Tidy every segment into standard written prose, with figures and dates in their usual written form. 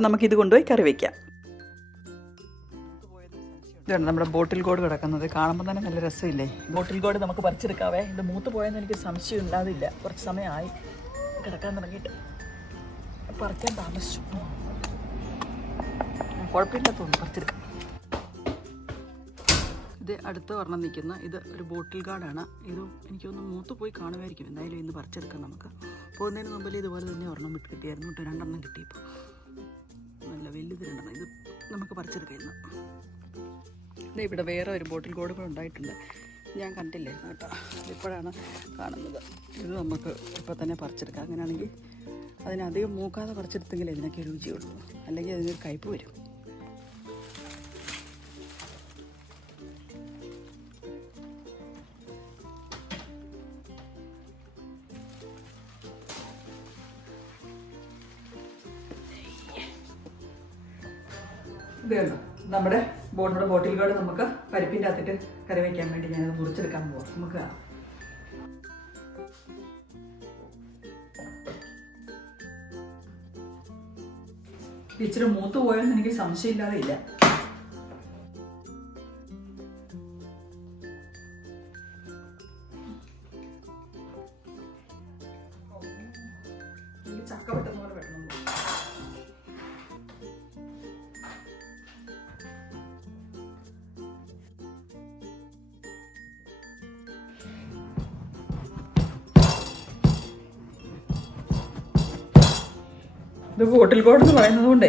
അപ്പം നമുക്കിത് കൊണ്ടുപോയി കറി വയ്ക്കാം. ഇതാണ് നമ്മുടെ ബോട്ടിൽ ഗോഡ് കിടക്കുന്നത്. കാണുമ്പോൾ തന്നെ നല്ല രസമില്ലേ? ബോട്ടിൽ ഗോഡ് നമുക്ക് പറിച്ചെടുക്കാവേ. ഇത് മൂത്ത് പോയെന്ന് എനിക്ക് സംശയം ഉണ്ടാവില്ല. കുറച്ച് സമയമായി കിടക്കാൻ തുടങ്ങിയിട്ട്. പറിക്കാൻ താമസിച്ചു. കുഴപ്പമില്ല തോന്നുന്നു, പറിച്ചെടുക്കാം. ഇത് അടുത്ത് ഒരെണ്ണം നിൽക്കുന്ന ഇത് ഒരു ബോട്ടിൽ ഗാർഡാണ്. ഇതും എനിക്കൊന്ന് മൂത്ത് പോയി കാണുമായിരിക്കും. എന്തായാലും ഇന്ന് പറിച്ചെടുക്കാം നമുക്ക്. പോകുന്നതിന് മുമ്പിൽ ഇതുപോലെ തന്നെ ഒരെണ്ണം കിട്ടിയായിരുന്നു കേട്ടോ. 2 എണ്ണം കിട്ടിയപ്പോൾ നല്ല വലുത് 2 എണ്ണം. ഇത് നമുക്ക് പറിച്ചെടുക്കാം ഇന്ന്. ഇത് ഇവിടെ വേറെ ഒരു ബോട്ടിൽ ഗോഡ് കൂടെ ഉണ്ടായിട്ടുണ്ട്. ഞാൻ കണ്ടില്ലേ കേട്ടോ, ഇപ്പോഴാണ് കാണുന്നത്. ഇത് നമുക്ക് ഇപ്പോൾ തന്നെ പറിച്ചെടുക്കാം. അങ്ങനെയാണെങ്കിൽ അതിനധികം മൂക്കാതെ പറിച്ചെടുത്തെങ്കിലേ ഇതിനൊക്കെ രുചിയുള്ളൂ, അല്ലെങ്കിൽ അതിനൊരു കയ്പ്പ് വരും. ഇത് കണ്ടോ, നമ്മുടെ ബോട്ടിൽ ഗാർഡ് നമുക്ക് പരിപ്പിൻ്റെ അകത്തിട്ട് കറി വയ്ക്കാൻ വേണ്ടി ഞാനത് മുറിച്ചെടുക്കാൻ പോവാം. നമുക്ക് കാണാം. ഇച്ചിരി മൂത്ത് പോയെന്ന് എനിക്ക് സംശയമില്ലാതെ ഇല്ല. ചക്ക വെട്ടുന്ന പോലെ വെട്ടണം. ഇത് ബോട്ടിൽ ഗോഡ് എന്ന് പറയുന്നത് കൊണ്ടേ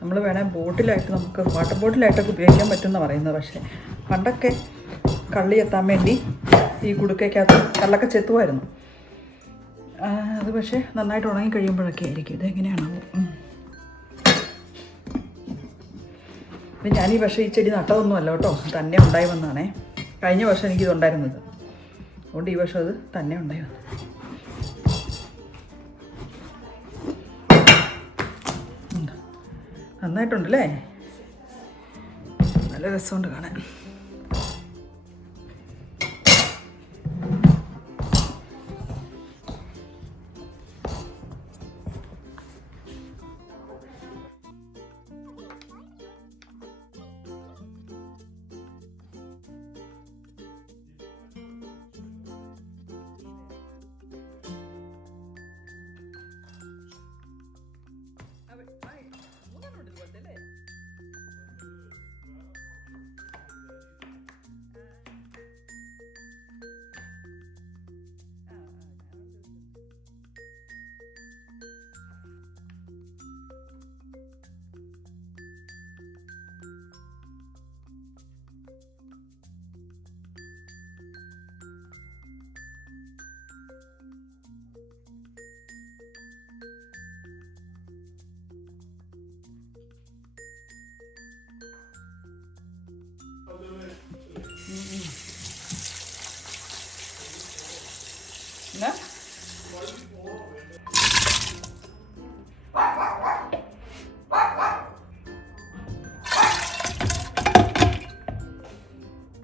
നമ്മൾ വേണേൽ ബോട്ടിലായിട്ട് നമുക്ക് വാട്ടർ ബോട്ടിലായിട്ടൊക്കെ ഉപയോഗിക്കാൻ പറ്റുമെന്ന് പറയുന്നത്. പക്ഷേ പണ്ടൊക്കെ കള്ളി എത്താൻ വേണ്ടി ഈ കുടുക്കയ്ക്കകത്ത് കള്ളൊക്കെ ചെത്തുമായിരുന്നു. അത് പക്ഷേ നന്നായിട്ട് ഉണങ്ങി കഴിയുമ്പോഴൊക്കെ ആയിരിക്കും. ഇതെങ്ങനെയാണാവോ? ഞാനീ പക്ഷേ ഈ ചെടി നട്ടതൊന്നുമല്ല കേട്ടോ, തന്നെ ഉണ്ടായി വന്നതാണേ. കഴിഞ്ഞ വർഷം എനിക്കിതുണ്ടായിരുന്നത്, അതുകൊണ്ട് ഈ വർഷം അത് തന്നെ ഉണ്ടായി വന്നു. നന്നായിട്ടുണ്ടല്ലേ, നല്ല രസമുണ്ട് കാണാൻ.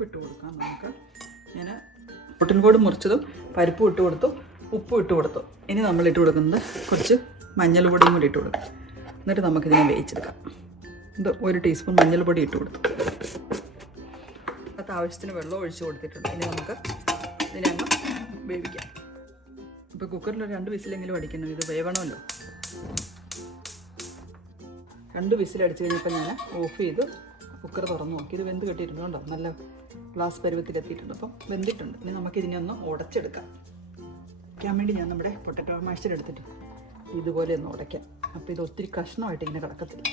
ഇട്ട് കൊടുക്കാം നമുക്ക്. ഞാൻ ബോട്ടിൽ ഗോഡ് മുറിച്ചതും പരിപ്പും ഇട്ട് കൊടുത്തു, ഉപ്പും ഇട്ട് കൊടുത്തു. ഇനി നമ്മൾ ഇട്ട് കൊടുക്കുന്നത് കുറച്ച് മഞ്ഞൾ പൊടിയും കൂടി ഇട്ട് കൊടുക്കും. എന്നിട്ട് നമുക്കിതിനെ വേവിച്ചെടുക്കാം. ഇത് 1 ടീസ്പൂൺ മഞ്ഞൾപ്പൊടി ഇട്ട് കൊടുത്തു. അത് ആവശ്യത്തിന് വെള്ളം ഒഴിച്ച് കൊടുത്തിട്ടുണ്ട്. ഇനി നമുക്ക് ഇതിനെ അങ്ങ് വേവിക്കാം. ഇപ്പോൾ കുക്കറിൽ 2 വിസിലെങ്കിലും അടിക്കണം, ഇത് വേവണമല്ലോ. 2 വിസിലടിച്ച് കഴിഞ്ഞപ്പോൾ ഞാൻ ഓഫ് ചെയ്ത് കുക്കർ തുറന്ന് നോക്കി. ഇത് വെന്ത് കെട്ടിയിട്ടുണ്ട് കേട്ടോ, നല്ല ഗ്ലാസ് പരുവത്തിലെത്തിയിട്ടുണ്ട്. അപ്പം വെന്തിട്ടുണ്ട്. ഇനി നമുക്കിതിനെ ഒന്ന് ഉടച്ചെടുക്കാം. ഉടയ്ക്കാൻ വേണ്ടി ഞാൻ നമ്മുടെ പൊട്ടറ്റോ മാഷർ എടുത്തിട്ട് ഇതുപോലെ ഒന്ന് ഉടയ്ക്കാം. അപ്പോൾ ഇത് ഒത്തിരി കഷ്ണമായിട്ട് ഇങ്ങനെ കിടക്കത്തില്ല.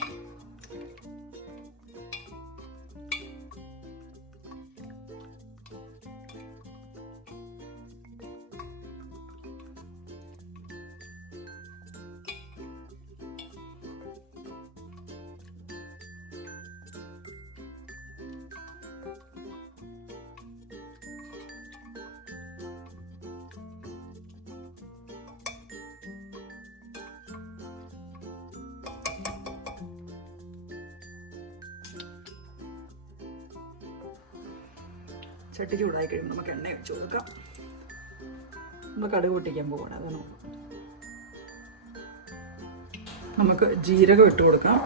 ചട്ടി ചൂടായി കഴിയുമ്പോൾ നമുക്ക് എണ്ണ വെച്ച് കൊടുക്കാം. നമ്മൾ കടുക് പൊട്ടിക്കാൻ പോകണം. അതാണ് നമുക്ക് ജീരകം ഇട്ട് കൊടുക്കാം,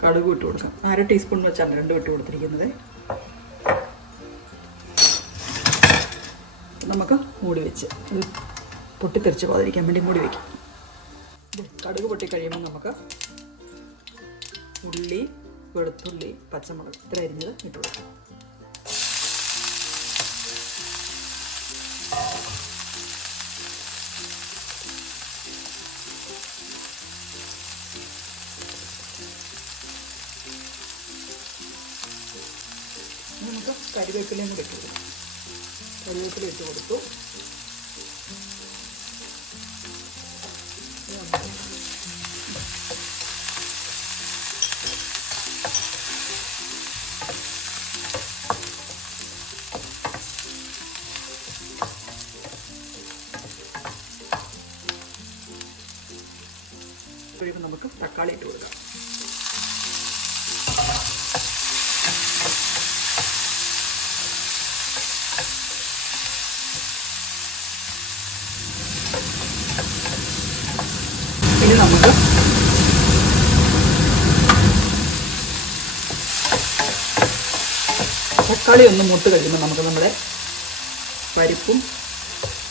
കടുക് ഇട്ട് കൊടുക്കാം. 1/2 ടീസ്പൂൺ വെച്ചാണ് രണ്ടും ഇട്ട് കൊടുത്തിരിക്കുന്നത്. നമുക്ക് മൂടി വെച്ച് ഇത് പൊട്ടിത്തെറിച്ച് പോകാതിരിക്കാൻ വേണ്ടി മൂടി വയ്ക്കാം. കടുക് പൊട്ടി കഴിയുമ്പോൾ നമുക്ക് ഉള്ളി, വെളുത്തുള്ളി, പച്ചമുളക് ഇത്ര അരിഞ്ഞത് ഇട്ട് കൊടുക്കാം. നമുക്ക് കരിവേപ്പിലയും കൂടി ഇട്ട് കൊടുക്കാം. കരിവേപ്പില ഇട്ട് കൊടുത്തു. കഴിയുമ്പോൾ നമുക്ക് തക്കാളി ഇട്ട് കൊടുക്കാം. ഇനി നമുക്ക് തക്കാളി ഒന്ന് മൂത്ത് കഴിയുമ്പോൾ നമുക്ക് നമ്മുടെ പരിപ്പും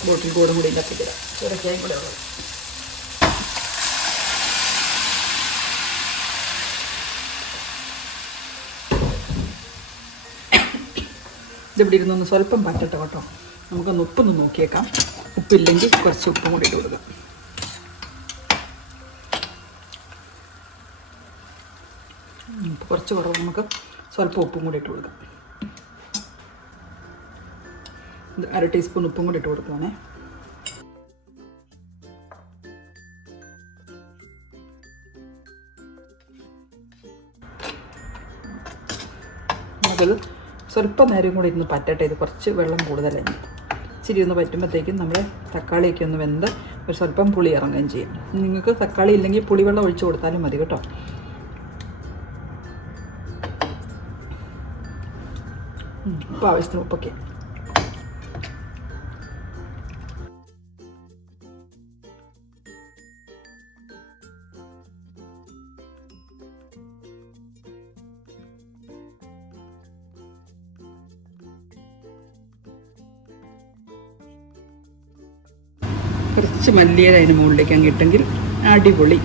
ബോട്ടിൽ ഗോഡും കൂടി ഇല്ലാത്തിടാം. ചുരക്കായും കൂടെ ഉള്ളത് ഇതിവിടെ ഇരുന്നൊന്ന് സ്വല്പം പറ്റട്ടെ കേട്ടോ. നമുക്കൊന്ന് ഉപ്പൊന്ന് നോക്കിയേക്കാം. ഉപ്പില്ലെങ്കിൽ കുറച്ച് ഉപ്പും കൂടി ഇട്ട് കൊടുക്കാം. കുറച്ച് കുറവ് നമുക്ക് സ്വല്പം ഉപ്പും കൂടി ഇട്ട് കൊടുക്കാം. 1/2 ടീസ്പൂൺ ഉപ്പും കൂടി ഇട്ട് കൊടുക്കുവാണേ. നമുക്കത് സ്വല്പം നേരം കൂടി ഇരുന്ന് പറ്റട്ടെ. ഇത് കുറച്ച് വെള്ളം കൂടുതലാണ്. ഇച്ചിരി ഒന്ന് പറ്റുമ്പോഴത്തേക്കും നമ്മുടെ തക്കാളിയൊക്കെ ഒന്ന് വെന്ത് ഒരു സ്വല്പം പുളി ഇറങ്ങുകയും ചെയ്യും. നിങ്ങൾക്ക് തക്കാളി ഇല്ലെങ്കിൽ പുളിവെള്ളം ഒഴിച്ച് കൊടുത്താലും മതി കേട്ടോ. ഉപ്പ് ആവശ്യത്തിന് ഉപ്പൊക്കെ. കുറച്ച് മല്ലിയില അതിന് മുകളിലേക്ക് അങ്ങ് ഇട്ടെങ്കിൽ അടിപൊളി